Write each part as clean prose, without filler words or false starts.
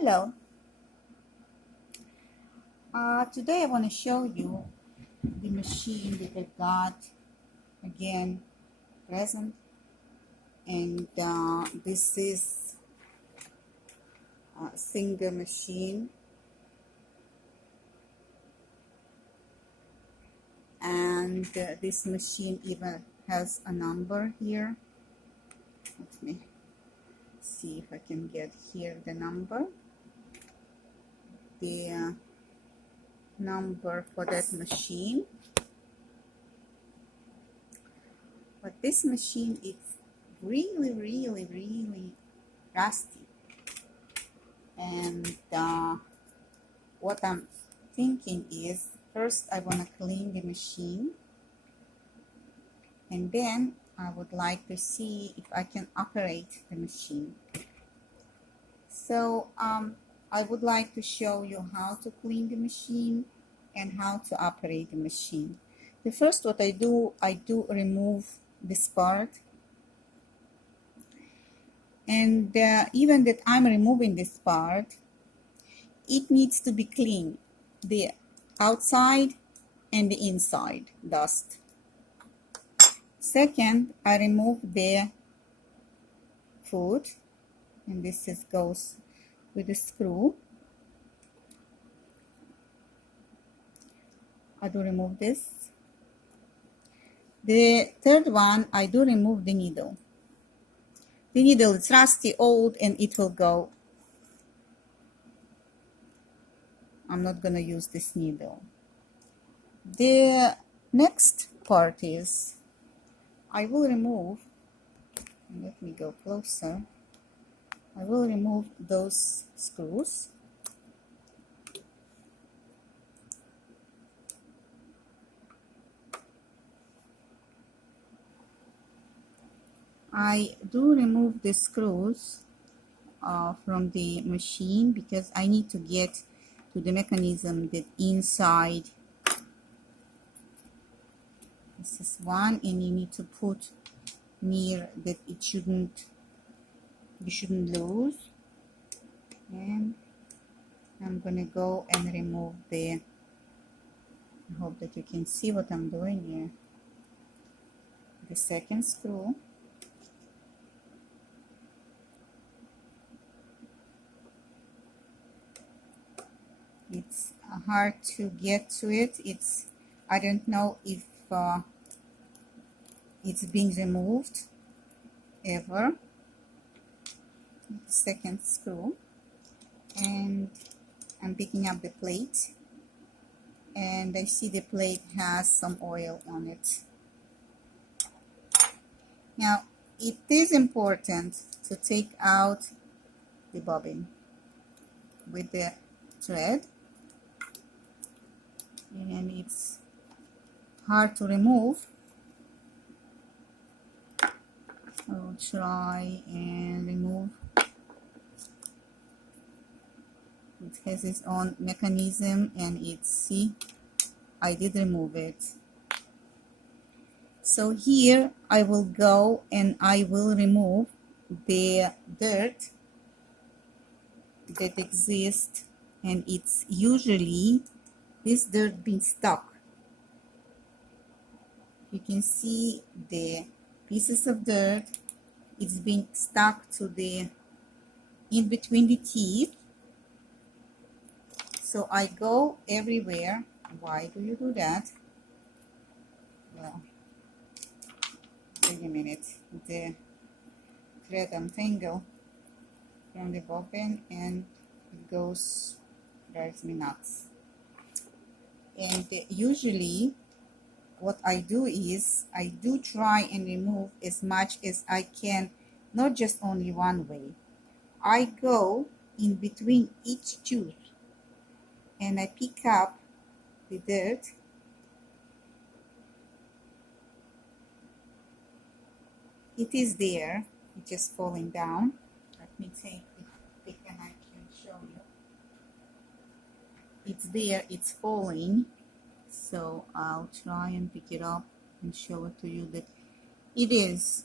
Hello. Today I want to show you the machine that I got again present, and this is a single machine, and this machine even has a number here. Let me see if I can get here the number. The number for that machine. But this machine is really rusty, and what I'm thinking is, first I want to clean the machine, and then I would like to see if I can operate the machine. So I would like to show you how to clean the machine and how to operate the machine. The first, what I do remove this part, and even that I'm removing this part, it needs to be clean, the outside and the inside dust. Second, I remove the foot, and this goes with the screw. I do remove this. The third one, I do remove the needle. The needle is rusty, old, and it will go. I'm not going to use this needle. The next part is, I will remove, let me go closer, I will remove those screws. I do remove the screws from the machine because I need to get to the mechanism that inside. This is one, and you need to put near that you shouldn't lose. And I'm gonna go and remove I hope that you can see what I'm doing here. The second screw. It's hard to get to it. I don't know if it's being removed ever. The second screw, and I'm picking up the plate, and I see the plate has some oil on it. Now, it is important to take out the bobbin with the thread, and it's hard to remove. I'll try and remove. It has its own mechanism, and see, I did remove it. So here I will go and I will remove the dirt that exists, and it's usually this dirt being stuck. You can see the pieces of dirt. It's been stuck to the in between the teeth. So I go everywhere. Why do you do that? Well, wait a minute. The thread untangle from the bobbin, and it drives me nuts. And usually what I do is I do try and remove as much as I can, not just only one way. I go in between each tooth and I pick up the dirt. It is there, it's just falling down. Let me take the pick and I can show you. It's there, it's falling. So I'll try and pick it up and show it to you that it is.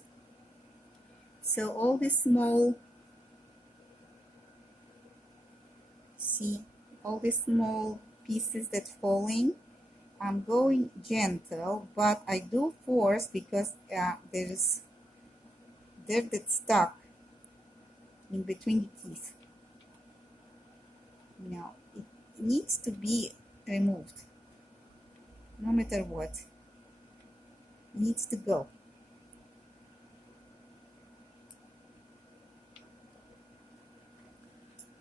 So all the small see all the small pieces that falling. I'm going gentle, but I do force because there's dirt that's stuck in between the teeth. It needs to be removed, no matter what. It needs to go.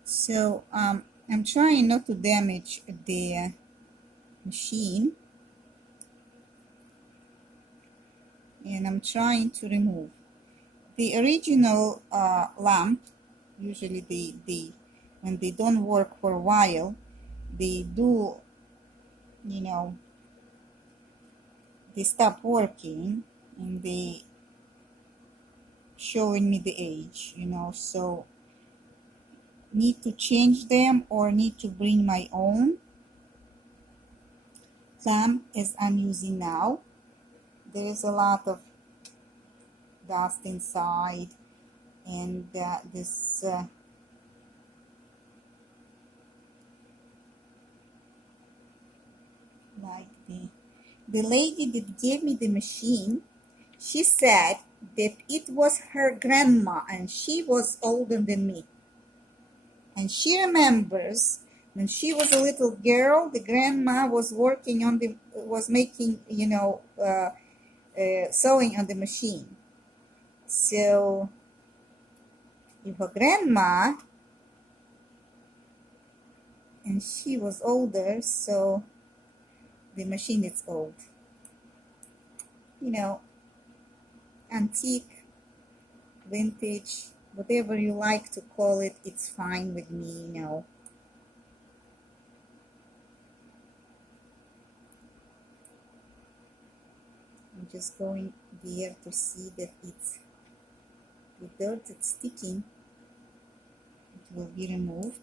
So I'm trying not to damage the machine, and I'm trying to remove the original lamp. Usually they when they don't work for a while, they do, they stop working, and they showing me the age, so need to change them or need to bring my own lamp as I'm using now. There is a lot of dust inside, and this like the lady that gave me the machine, she said that it was her grandma and she was older than me, and she remembers when she was a little girl, the grandma was working on was making, sewing on the machine. So if a grandma, and she was older, so the machine is old. Antique, vintage, whatever you like to call it, it's fine with me, I'm just going there to see that it's the dirt that's sticking, it will be removed.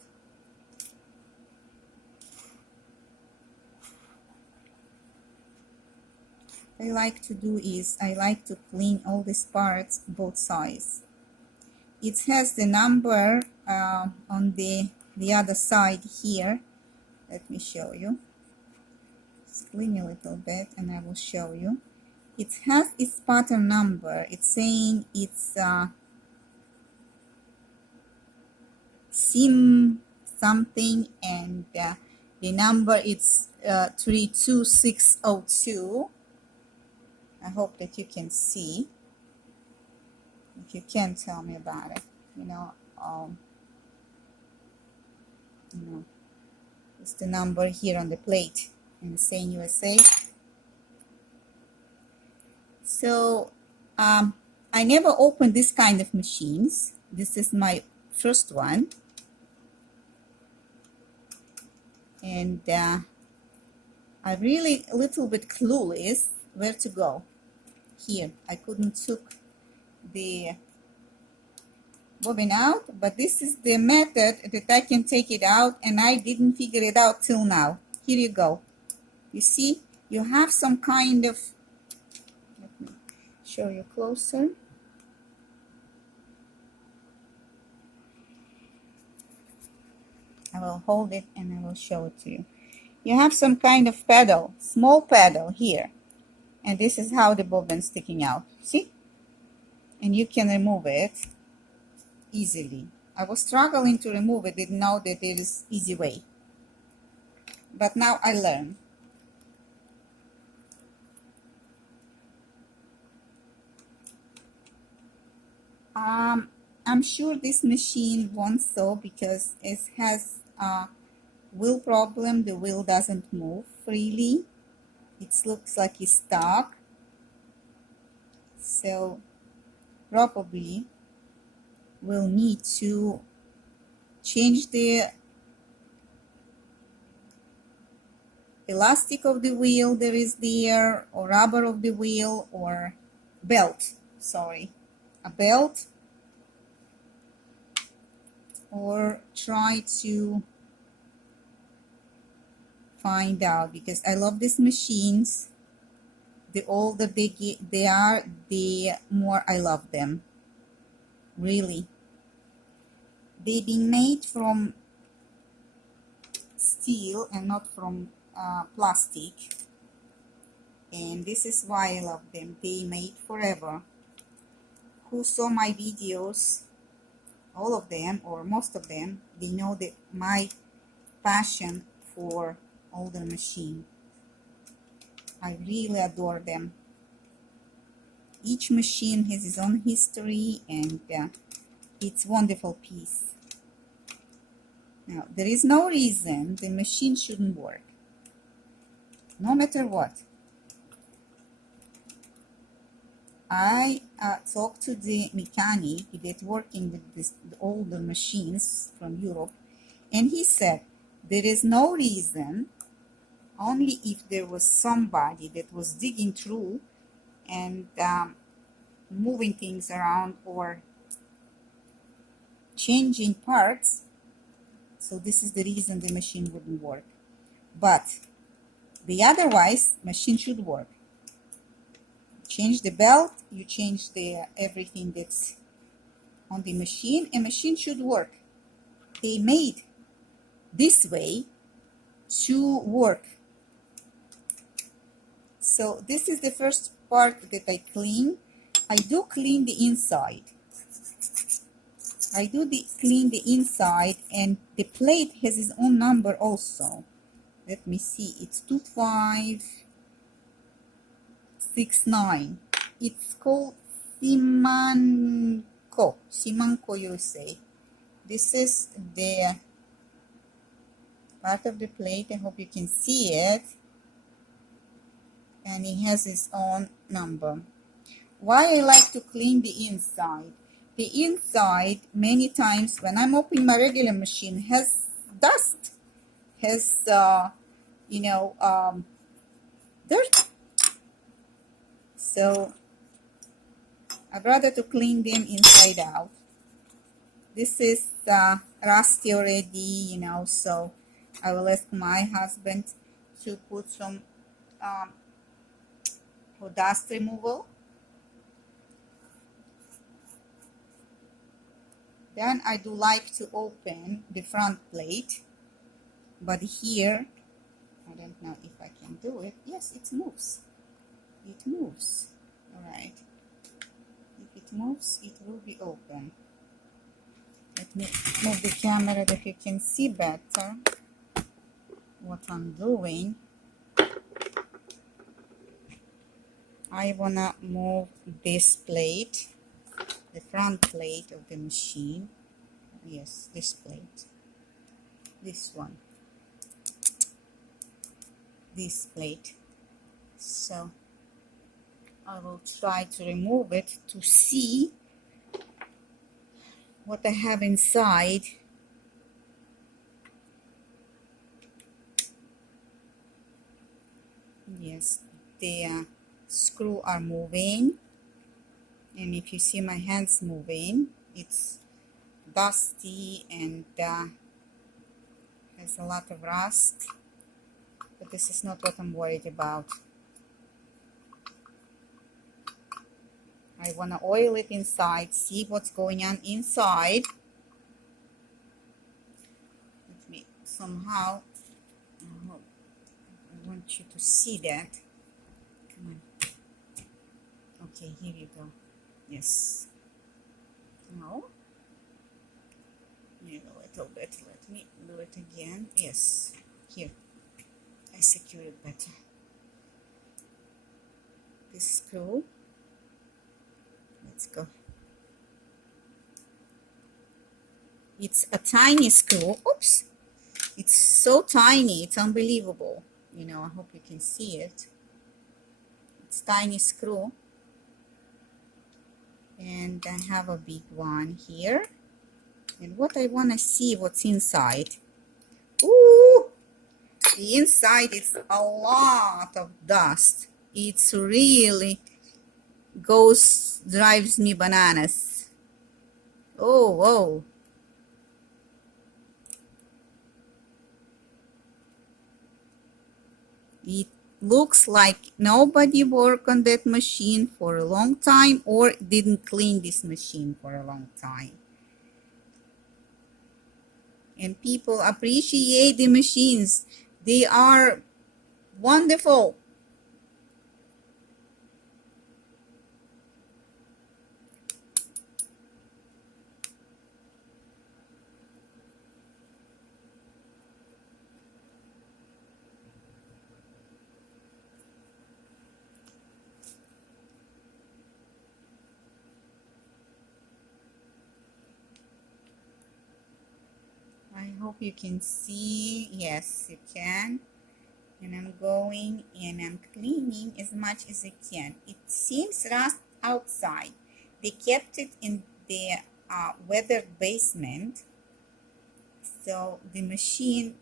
What I like to do is I like to clean all these parts, both sides. It has the number on the other side here. Let me show you. Just clean a little bit and I will show you. It has its pattern number. It's saying it's SIM something, and the number is 32602. I hope that you can see. If you can, tell me about it. It's the number here on the plate in the same USA. So I never opened this kind of machines. This is my first one, and I'm really a little bit clueless where to go. Here I couldn't took the bobbin out, but this is the method that I can take it out, and I didn't figure it out till now. Here you go. You see, you have some kind of, let me show you closer. I will hold it and I will show it to you. You have some kind of pedal, small pedal here, and this is how the bobbin is sticking out. See? And you can remove it easily. I was struggling to remove it, didn't know that there is easy way, but now I learned. I'm sure this machine won't sew because it has a wheel problem. The wheel doesn't move freely. It looks like it's stuck. So probably we'll need to change the elastic of the wheel there is there, or rubber of the wheel, or belt, sorry, a belt, or try to find out, because I love these machines. The older they are, the more I love them. Really. They've been made from steel and not from plastic. And this is why I love them. They made forever. Who saw my videos, all of them or most of them, they know that my passion for older machine. I really adore them. Each machine has its own history, and it's a wonderful piece. Now, there is no reason the machine shouldn't work, no matter what. I talked to the mechanic that working with the older machines from Europe, and he said there is no reason, only if there was somebody that was digging through and moving things around or changing parts. So this is the reason the machine wouldn't work. But the otherwise, machine should work. Change the belt, you change the everything that's on the machine, and machine should work. They made this way to work. So this is the first part that I clean. I do clean the inside. I do clean the inside, and the plate has its own number also. Let me see, it's 2569. It's called Simanco, you say. This is the part of the plate. I hope you can see it. And it has its own number. Why I like to clean the inside? The inside, many times when I'm opening my regular machine, has dust, has dirt. So I'd rather to clean them inside out. This is rusty already, so I will ask my husband to put some for dust removal. Then I do like to open the front plate, but here, I don't know if I can do it. Yes, it moves. It moves. All right. If it moves, it will be open. Let me move the camera that you can see better what I'm doing. I wanna move this plate, the front plate of the machine. Yes, this plate. This one. This plate. So I will try to remove it to see what I have inside. Yes, the screw are moving, and if you see my hands moving, it's dusty and has a lot of rust, but this is not what I'm worried about. I want to oil it inside, see what's going on inside. Let me somehow, I want you to see that. Come on. Okay, here you go. Yes. No. A little bit. Let me do it again. Yes. Here. I secure it better. This screw. Let's go. It's a tiny screw. Oops. It's so tiny. It's unbelievable. I hope you can see it. It's tiny screw. And I have a big one here. And what I want to see what's inside. Ooh! The inside is a lot of dust. It's really drives me bananas. Oh, whoa. It looks like nobody worked on that machine for a long time or didn't clean this machine for a long time. and people appreciate the machines. They are wonderful. I hope you can see. Yes, you can. And I'm going and I'm cleaning as much as I can. It seems rust outside. They kept it in the weather basement. So the machine,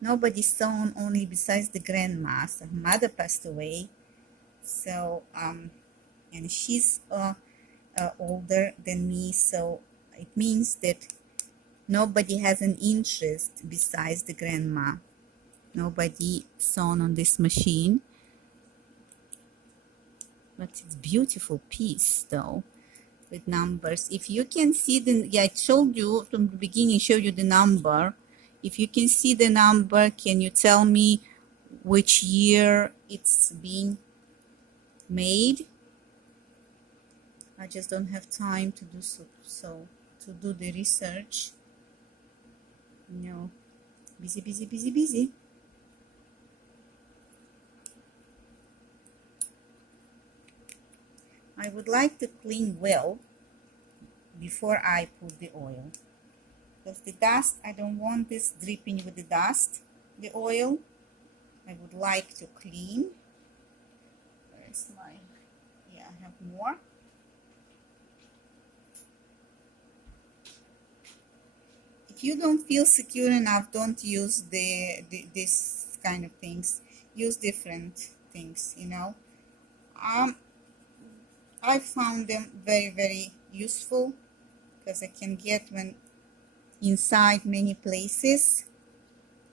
nobody saw, only besides the grandma. So her mother passed away. So, and she's older than me. So it means that nobody has an interest besides the grandma. Nobody sewn on this machine, but it's beautiful piece though with numbers. If you can see the, yeah, I told you from the beginning, show you the number. If you can see the number, can you tell me which year it's being made? I just don't have time to do so to do the research. No, busy, busy, busy, busy. I would like to clean well before I put the oil, because the dust, I don't want this dripping with the dust, the oil. I would like to clean. Where's my, yeah, I have more. If you don't feel secure enough, don't use this kind of things. Use different things, you know. I found them very, very useful because I can get when inside many places,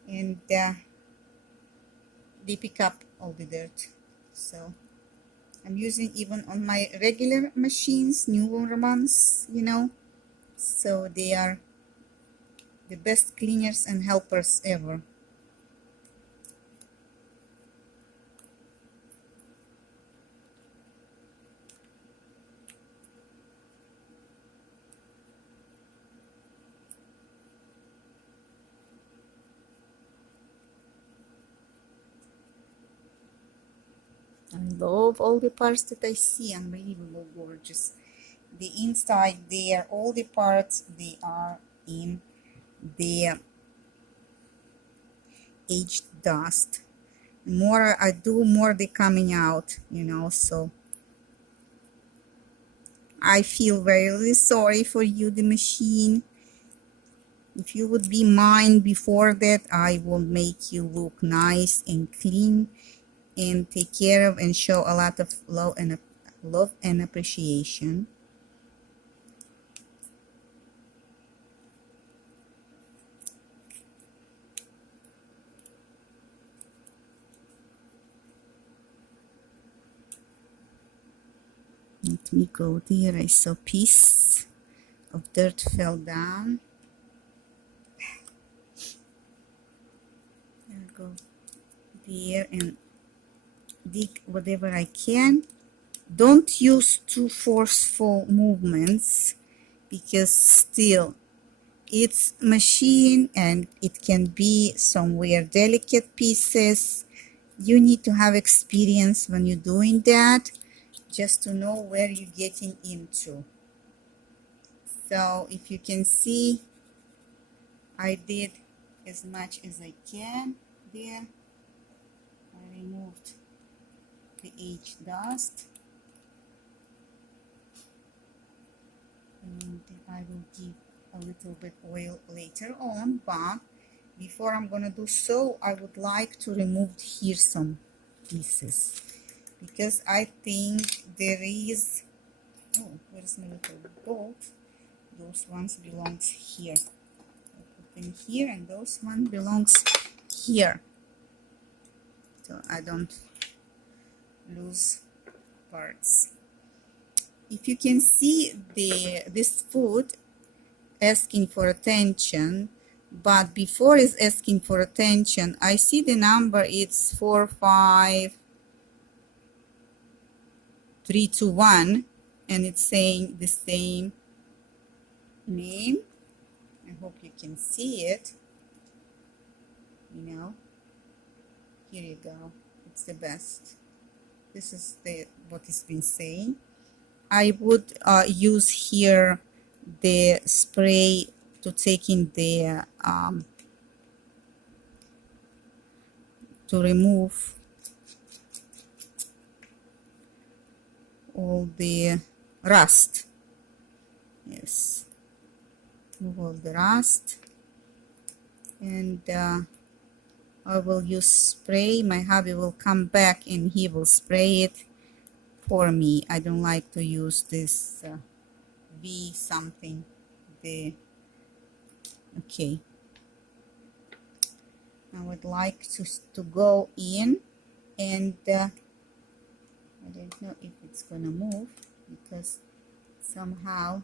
and they pick up all the dirt. So I'm using even on my regular machines, newer ones, you know. So they are the best cleaners and helpers ever. I love all the parts that I see, unbelievable gorgeous. The inside there, all the parts, they are in the aged dust. The more I do, more they coming out, you know. So I feel very sorry for you, the machine. If you would be mine before that, I will make you look nice and clean and take care of and show a lot of love and appreciation. Let me go there. I saw a piece of dirt fell down. I'll go there and dig whatever I can. Don't use too forceful movements, because still it's machine and it can be somewhere delicate pieces. You need to have experience when you're doing that, just to know where you're getting into. So if you can see, I did as much as I can there. I removed the aged dust, and I will give a little bit oil later on, but before I'm gonna do so, I would like to remove here some pieces, because I think there is, oh, where's my little bolt? Those ones belongs here. I put them here, and those one belongs here, so I don't lose parts. If you can see this food, asking for attention, but before it's asking for attention, I see the number, it's 45321, and it's saying the same name. I hope you can see it. You know, here you go. It's the best. This is what it's been saying. I would use here the spray to take in the to remove all the rust. Yes, remove all the rust, and I will use spray. My hubby will come back and he will spray it for me. I don't like to use this V something. Okay. I would like to go in, and I don't know if it's gonna move because somehow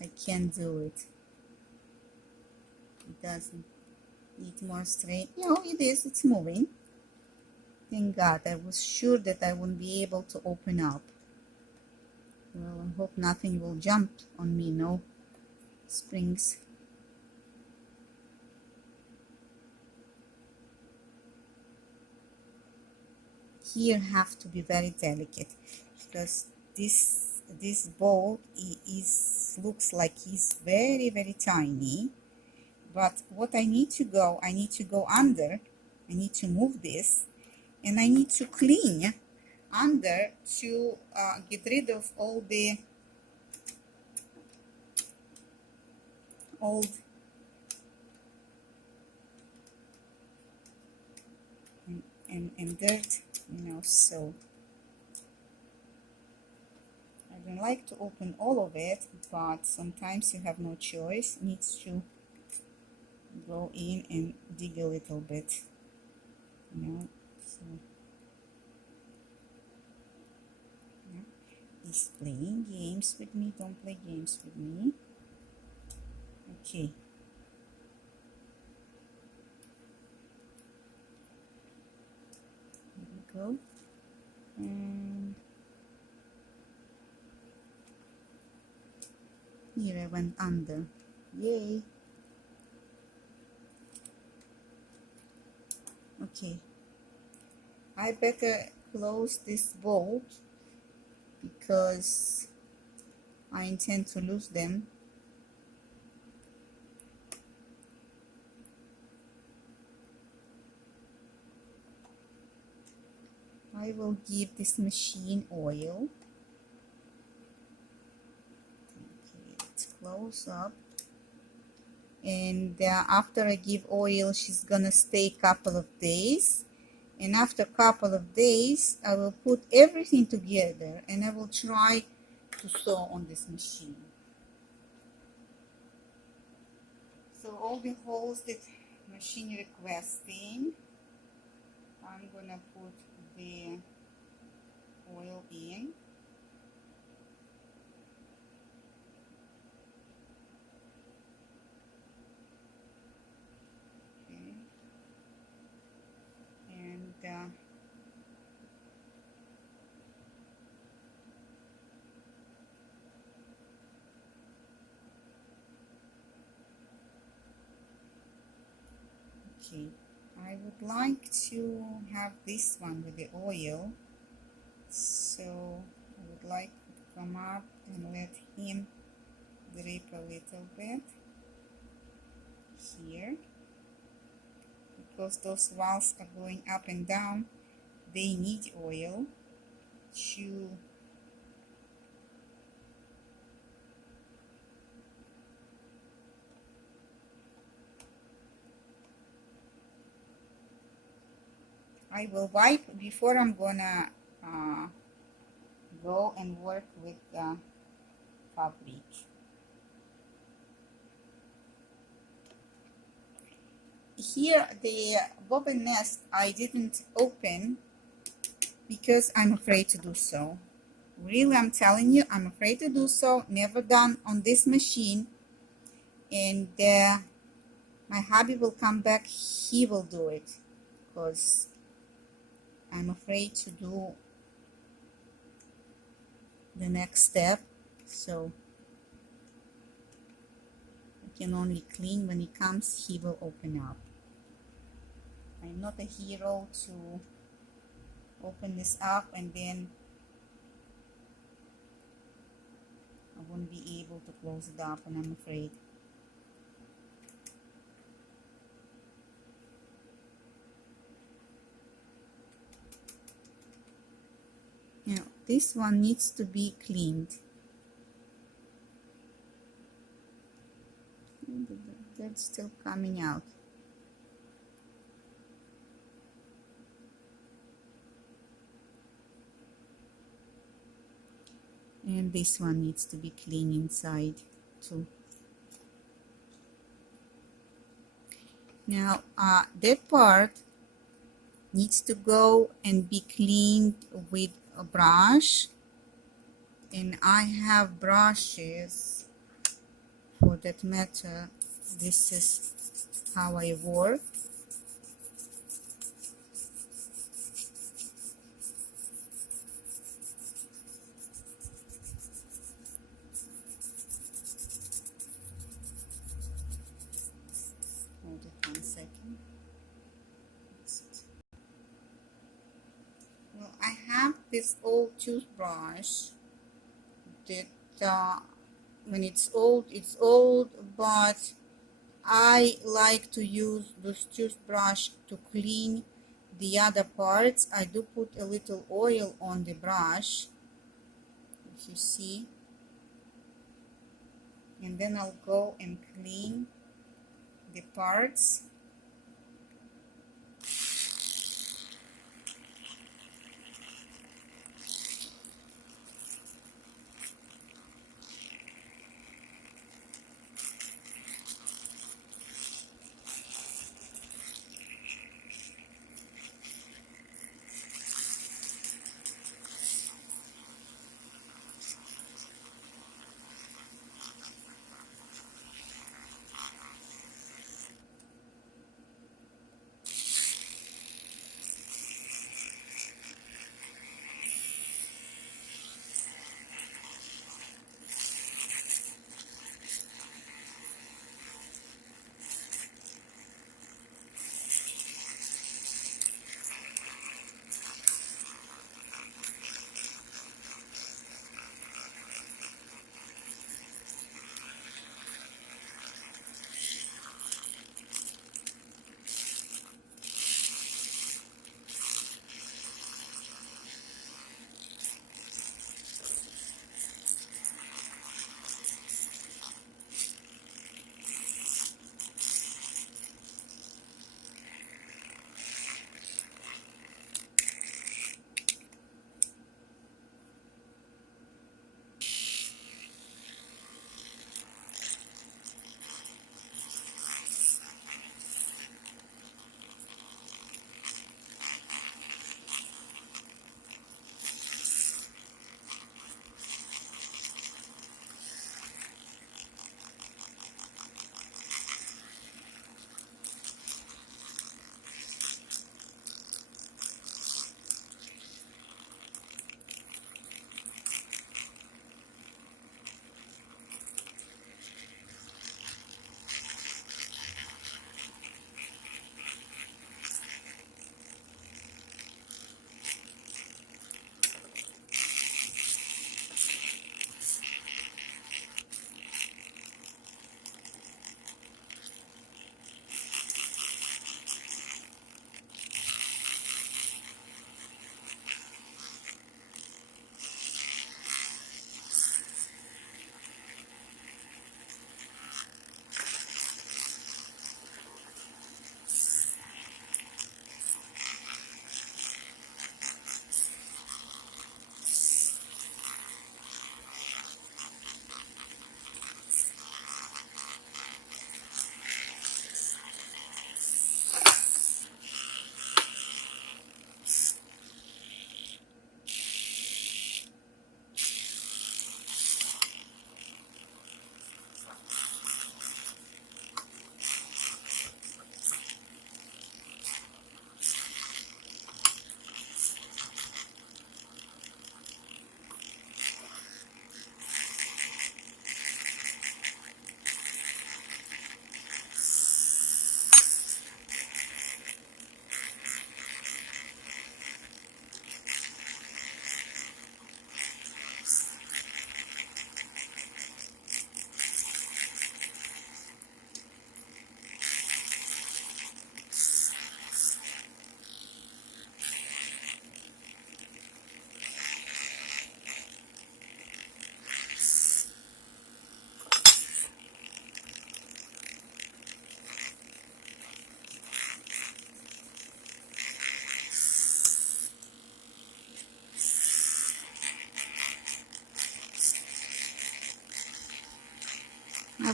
I can't do it. It doesn't. Need more straight. Yeah, it is. It's moving. Thank God. I was sure that I wouldn't be able to open up. Well, I hope nothing will jump on me. No springs. Here have to be very delicate because this bolt looks like it's very tiny. But what I need to go under. I need to move this, and I need to clean under to get rid of all the old and dirt, you know. So I don't like to open all of it, but sometimes you have no choice. It needs to go in and dig a little bit, you know. So yeah. He's playing games with me. Don't play games with me. Okay. Here we go. And here I went under. Yay. Okay, I better close this bolt because I intend to lose them. I will give this machine oil. Okay, let's close up. And after I give oil, she's gonna stay a couple of days, and after a couple of days I will put everything together and I will try to sew on this machine. So all the holes that machine requesting, I'm gonna put the oil in. Okay, I would like to have this one with the oil, so I would like to come up and let him drip a little bit here, because those walls are going up and down. They need oil to I will wipe before I'm gonna go and work with the fabric. Here the bobbin nest I didn't open because I'm afraid to do so. Really, I'm telling you, I'm afraid to do so. Never done on this machine. And my hubby will come back. He will do it because I'm afraid to do the next step. So I can only clean. When he comes, he will open up. I'm not a hero to open this up and then I won't be able to close it up, and I'm afraid. Now, this one needs to be cleaned. That's still coming out. And this one needs to be clean inside too. Now, that part needs to go and be cleaned with a brush. And I have brushes for that matter. This is how I work. Hold it 1 second. Well, I have this old toothbrush that when it's old, but I like to use this toothbrush to clean the other parts. I do put a little oil on the brush, if you see, and then I'll go and clean the parts.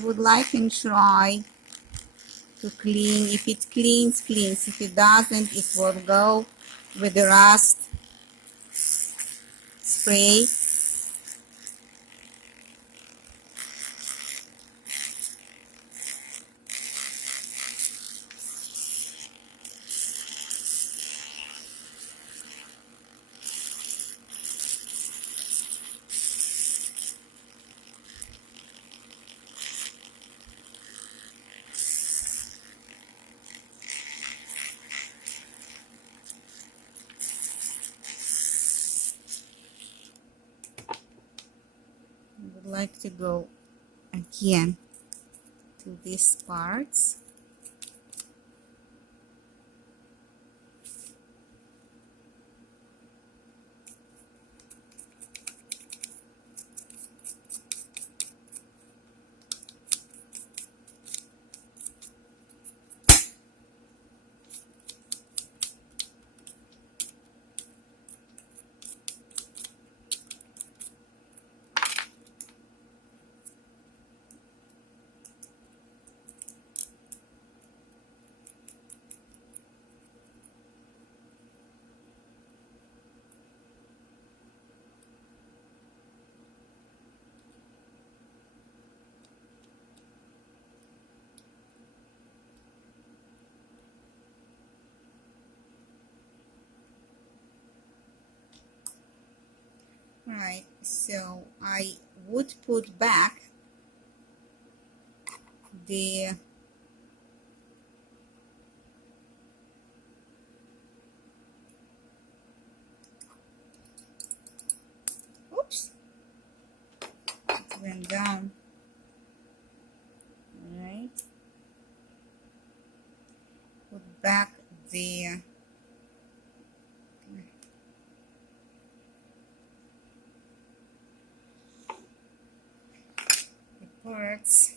would like and try to clean. If it cleans, cleans. If it doesn't, it will go with the rust spray. I would like to go again to these parts. Right, so I would put back the oops, it went down. Right, put back the parts.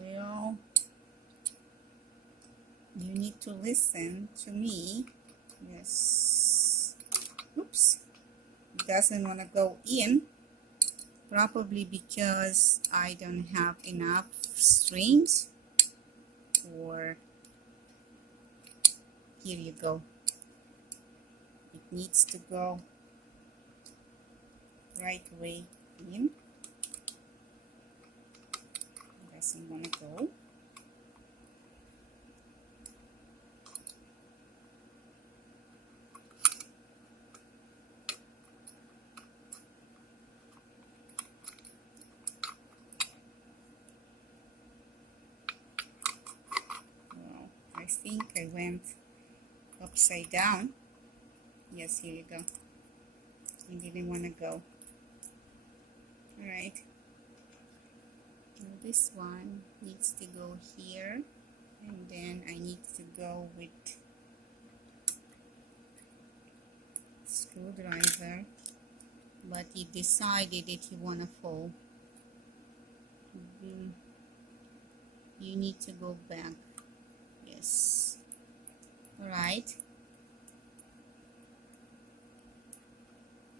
Well, you need to listen to me. Yes. Oops. It doesn't want to go in. Probably because I don't have enough strings. Or here you go. It needs to go right way in. It doesn't want to go. Well, I think I went upside down. Yes, here you go. I didn't want to go. Alright. This one needs to go here. And then I need to go with screwdriver. But it decided that you want to fall. You need to go back. Yes. Alright.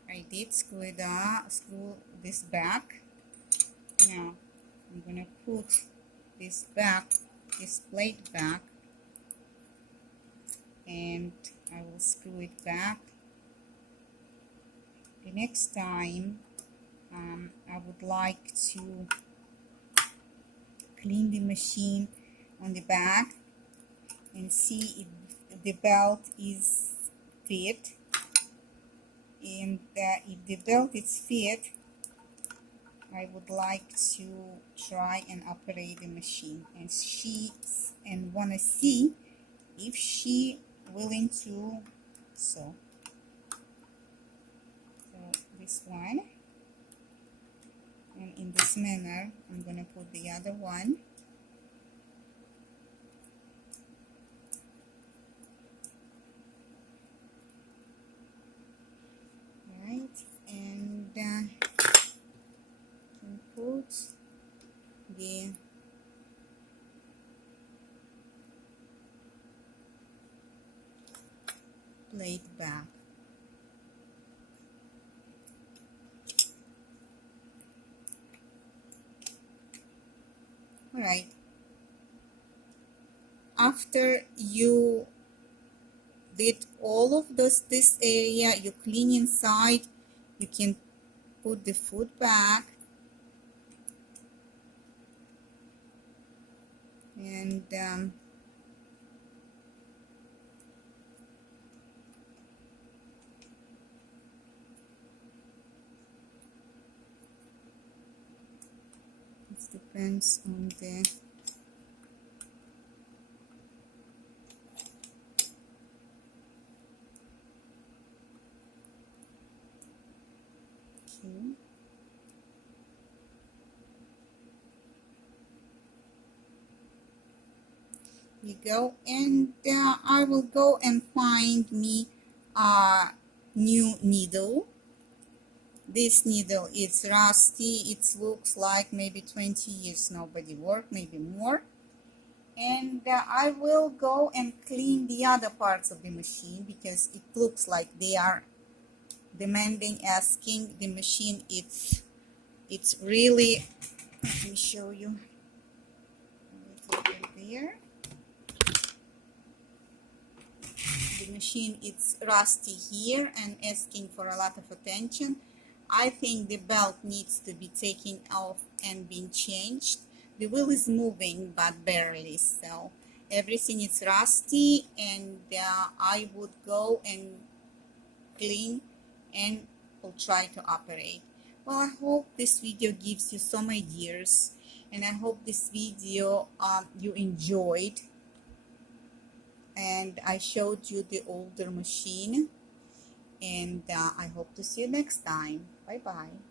I did screw this back. Now I'm gonna put this plate back, and I will screw it back. The next time I would like to clean the machine on the back and see if the belt is fit. And if the belt is fit, I would like to try and operate the machine, and want to see if she willing to sew. So this one, and in this manner I'm going to put the other one. Right, and put plate back. Alright, after you did all of this area, you clean inside, you can put the food back, and it depends on the okay. You go, and I will go and find me a new needle. This needle is rusty. It looks like maybe 20 years nobody worked, maybe more. And I will go and clean the other parts of the machine because it looks like they are demanding, asking the machine. It's really, let me show you a little bit there. The machine is rusty here and asking for a lot of attention. I think the belt needs to be taken off and being changed. The wheel is moving but barely, so everything is rusty, and I would go and clean and will try to operate. Well, I hope this video gives you some ideas, and I hope this video you enjoyed, and I showed you the older machine, and I hope to see you next time. Bye bye.